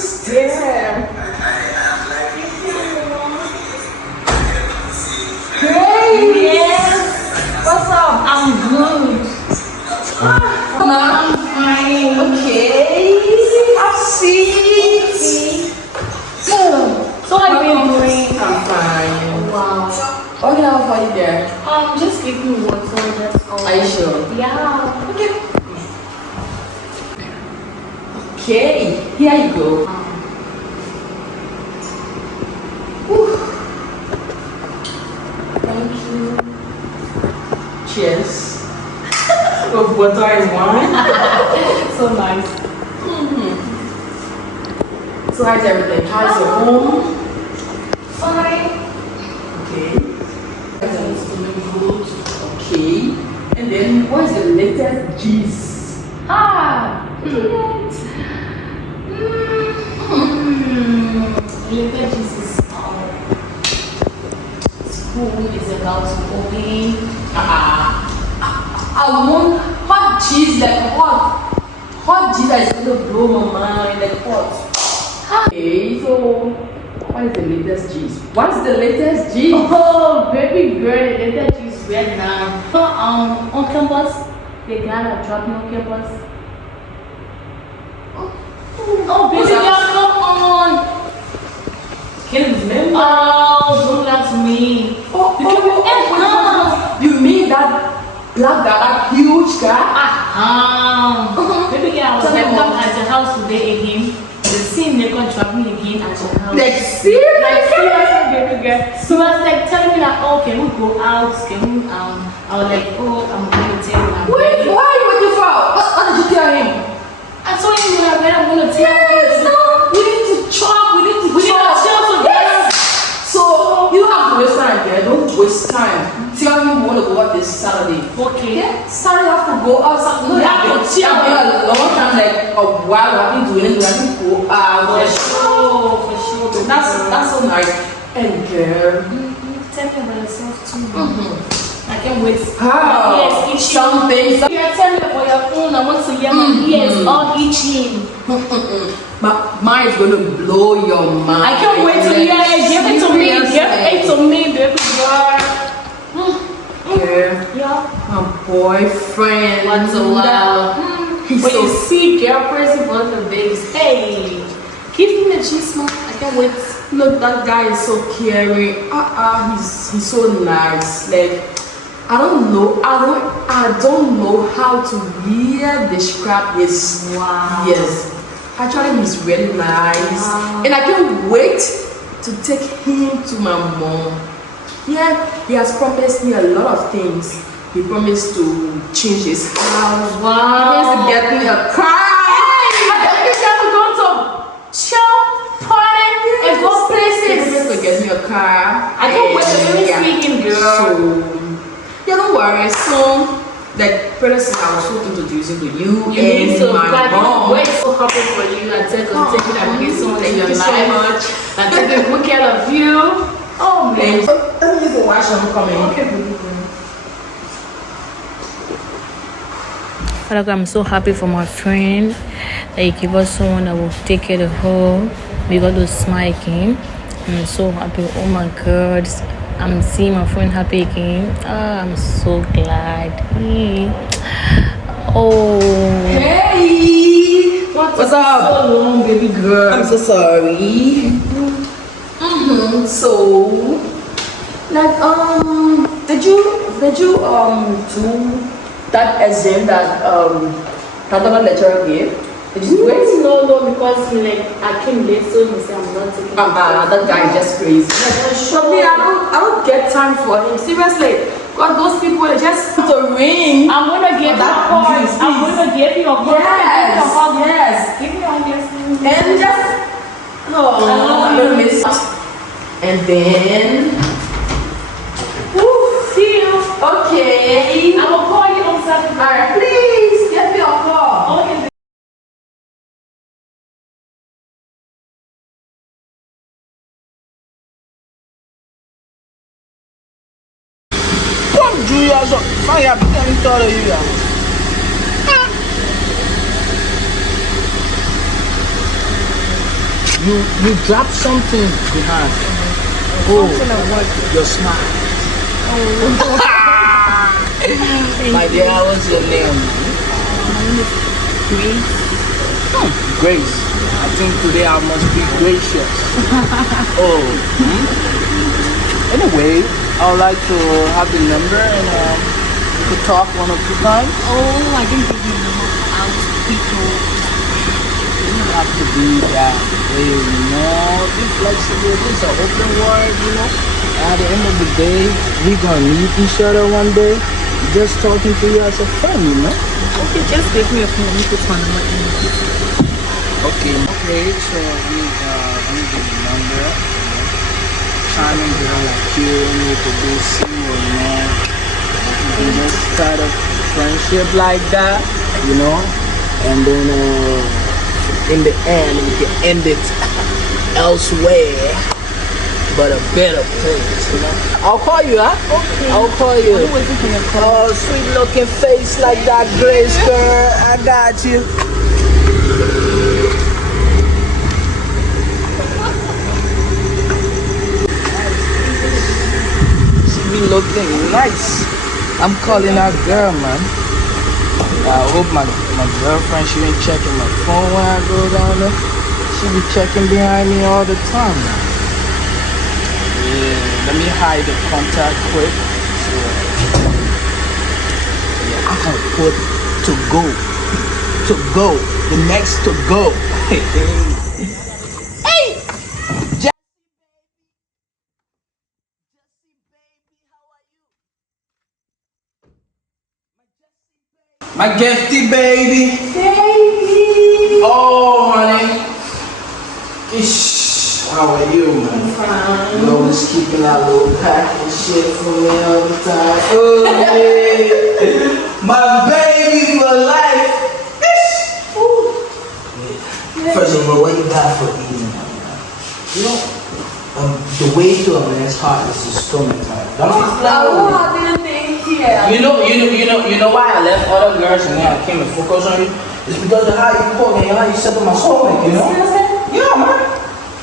there. Hey! Yes! What's up? I'm good. I'm fine. Okay. Have a seat. So what are you doing? I'm fine. Wow. What can I have for you there? Just give me water, that's all. Are you sure? Yeah. Okay. Okay, here you go. Thank you. Cheers. With water and wine. So nice. So how's everything? How's your home? Fine. Okay. Everything's doing good. Okay. And then what is the latest gist? Later Jesus school is about to open. I want hot cheese, like hot cheese that is going to blow my mind, like hot. Okay, so what is the latest gist? What is the latest gist? Oh, baby girl, the later Jesus right now. On campus, they gotta drop me on campus. Oh, baby girl, come on. Can you remember? Oh, don't lie to me. You mean that black guy, that huge guy? Baby girl, I was like, come at your house today again. The same they can trap me again at your house. Like seriously? Baby girl. So I was like telling me like, oh, can we go out? Can we I was like, oh, I'm going to tell you. Wait, why are you waiting for? What did you tell him? I told him when I'm going to tell Yes, you. no, we need to chop, we need to chill together. So you don't have to waste time there. Don't waste time. Tell him you want to go out this Saturday. Okay. Yeah, Saturday you have to go out. No, you have to chill. It's been a long time, like a while. I haven't doing it. I haven't go out. For sure. That's so nice. And girl, Tell me about yourself too. I can't wait. how? Yes, itchy. Something. Yeah, tell me about your phone. I want to hear my ears all itching. But mine is going to blow your mind. I can't wait to hear it. Give it to me. Give it to me, baby girl. Yeah. My boyfriend. Once a while. He's When so you see girl praising one of the babies, hey, give me a G-smile. I can't wait. Look, that guy is so caring. He's so nice. Like, I don't know how to really describe his. Wow. Yes, actually, he's really nice, Wow. and I can't wait to take him to my mom. Yeah, he has promised me a lot of things. He promised to change his house. Wow. He promised to get me a car. And go places. To get me a car. I can't wait to really see him, girl. So, yeah, don't worry. Soon, that person I was hoping to introduce him to you and so my glad. mom. We're so happy for you. I tell you, take it and get someone in your Thank you so life. much. I take good care of you. Oh man. Let me just watch them coming. Okay, baby girl. Father God, I'm so happy for my friend that you give us someone that will take care of her. We got to smile again. I'm so happy. Oh my God, I'm seeing my friend happy again. I'm so glad. Oh. Hey, what's up? So long, baby girl. I'm so sorry. So, like, did you do that exam that another lecturer gave? Did you do it? No, because like I came late, so he said I'm not taking it. That guy is just crazy. Sure. Me, I don't get time for him. Seriously, God, those people they just put a ring. I'm gonna give you a call. I'm gonna give you a call. Yes. Give me a yes. And just I'm gonna miss it. And then See you. okay. I will call you on Saturday. Alright, please get me a call. Okay. Julia, fire, I'm telling you. You dropped something behind. Oh, your smile. My dear, what's your name? My name is Grace. Grace. I think today I must be gracious. Oh. Anyway, I would like to have the number and we could talk 1 or 2 times. Oh, I didn't give you a number for out people. You don't have to be that way, you know. Be flexible. This is an open world, you know. At the end of the day, we're gonna meet each other one day. Just talking to you as a friend, you know. Okay, just give me a phone. Let me put my number in. Okay, so we need the number. Shining girl like you need to be single, you know. We can just start a friendship like that, you know. And then in the end, we can end it elsewhere, but a better place, you know. I'll call you, huh? Okay. I'll call you. I'm waiting for your call. Oh, sweet looking face like that, Grace girl. I got you. She be looking nice. I'm calling her girl, man. I hope my girlfriend, she ain't checking my phone when I go down there. She be checking behind me all the time, man. Yeah, let me hide the contact quick. So, yeah, I can put to go, the next to go. Hey! My gifty baby. Baby! Oh, honey. Ish. How are you, man? Fine. You always keeping that little pack and shit for me all the time. Oh, yeah. My baby for life. Ish. Ooh. Yeah. First of all, what you got for eating? You know, the way to a man's heart is his stomach, man. Don't be flowing. I didn't think here. You know why I left other girls and then I came and focused on you? It's because of how you cook and how you set up my stomach, you know? Yeah, man.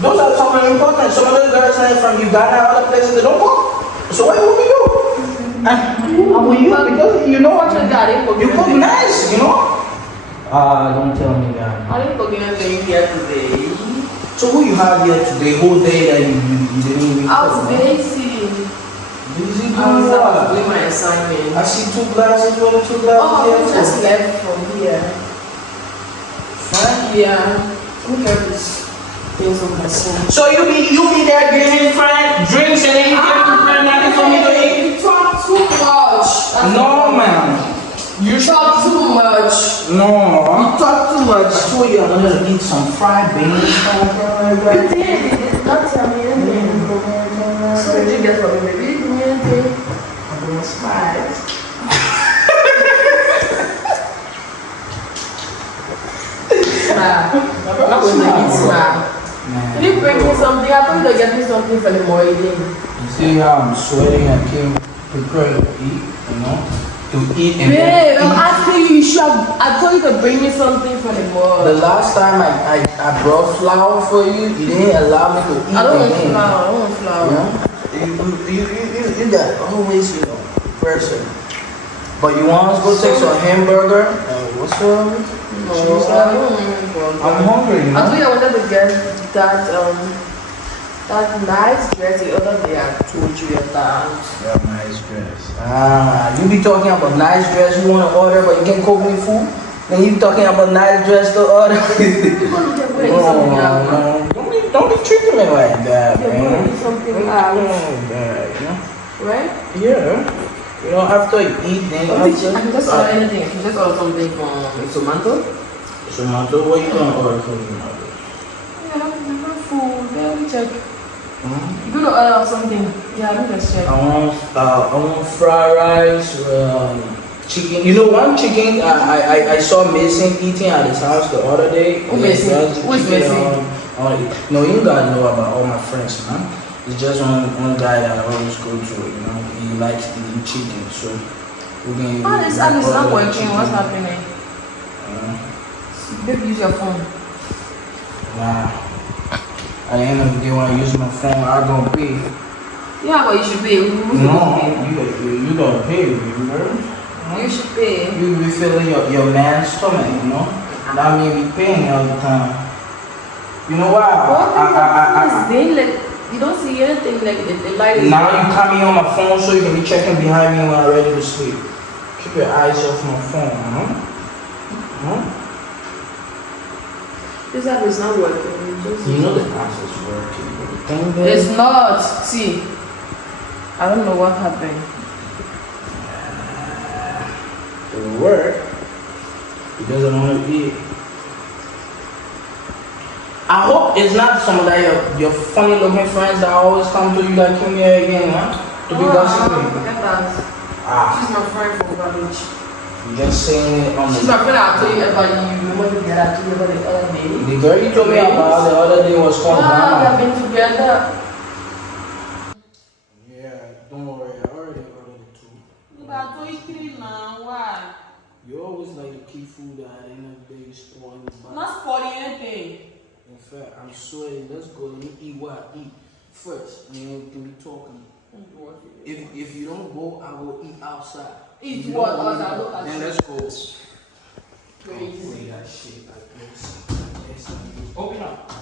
Those are something important. Some of those girls are from Uganda, other places, they don't cook. So what will we do? I'm with you because you know what you got. You cook nice, you know? Don't tell me that. I didn't cook anything here today. So who you have here today, whole day that you didn't even I was cook, man? busy. Busy I was doing what? doing my assignment. I see 2 glasses, what are 2 glasses Oh, here I for? just left from here. Fine. Yeah. Look at this. Things on my son. So you be there getting friend drinks and then you get prepare nothing for me to eat? You talk too much. No, man. You talk too much. No. You talk too much. So you're gonna eat some fried beans. You did not tell me anything. So did you get from me? Maybe you didn't anything. I was surprised. Not when they eat smile. Did you bring me something? I thought you would get me something for the morning. You see how I'm sweating? I came prepared to eat, you know? To eat and Babe, I'm eat. asking you, I told you to bring me something for the The morning. last time I brought flour for you, you didn't allow me to eat. I don't want again. flour. I don't want flour. Yeah? You got always, you know, person. But you want us to go take some hamburger? What's wrong? No, I don't want I'm hungry, you know? I told you I wanted to get that nice dress the other day. I told you about. Yeah, nice dress. You be talking about nice dress you want to order, but you can't cook me food? Then you talking about nice dress to order? No. Don't be treating me like that, man. Something Bad, else. you know? Right? Yeah. You know, after you eat, then I can just order anything. I can just order something from tomato. Tomato, what you gonna order for tomato? Yeah, different food. Let me check. You're gonna order something. Yeah, let me just check. I want fried rice, chicken. You know, one chicken I saw Mason eating at his house the other day. Who Mason? Who is Mason? No, you gotta know about all my friends, man. It's just one guy that I always go to, you know. He likes eating chicken, so we're going to. Oh, this app is not working. What's happening? Baby, use your phone. Nah. At the end of the day, when I use my phone, I gonna pay. Yeah, but you should pay. Who's supposed to pay? You gotta pay, you heard? You should pay. You be filling your man's stomach, you know? That mean be paying all the time. You know why? What is like, you don't see anything like the light is Now you come here on my phone so you can be checking behind me when I'm ready to sleep. Keep your eyes off my phone, huh? Huh? This app is not working. You know the app is working, but the thing is, It's not. See, I don't know what happened. it will work. He doesn't want to eat. I hope it's not some of that your funny looking friends that always come to you that came here again, huh? To be gossiping. Forget that. She's my friend from college. You just saying it on She's the. my friend. I told you about you. Remember the girl I told you about the other day? The girl you told me about the other day was called Ah, Mama. we've been together. Yeah, don't worry. I already ordered it too. Look, I told you 3 now. Why? You always like to keep food that at the end of the day you spoil your body. Not spoiling anything. In fact, I'm sweating. Let's go. Let me eat what I eat first. And then we can be talking. If you don't go, I will eat outside. Eat If you what don't go, outside? Look at then you. let's go. Crazy. That shit like this. Open up.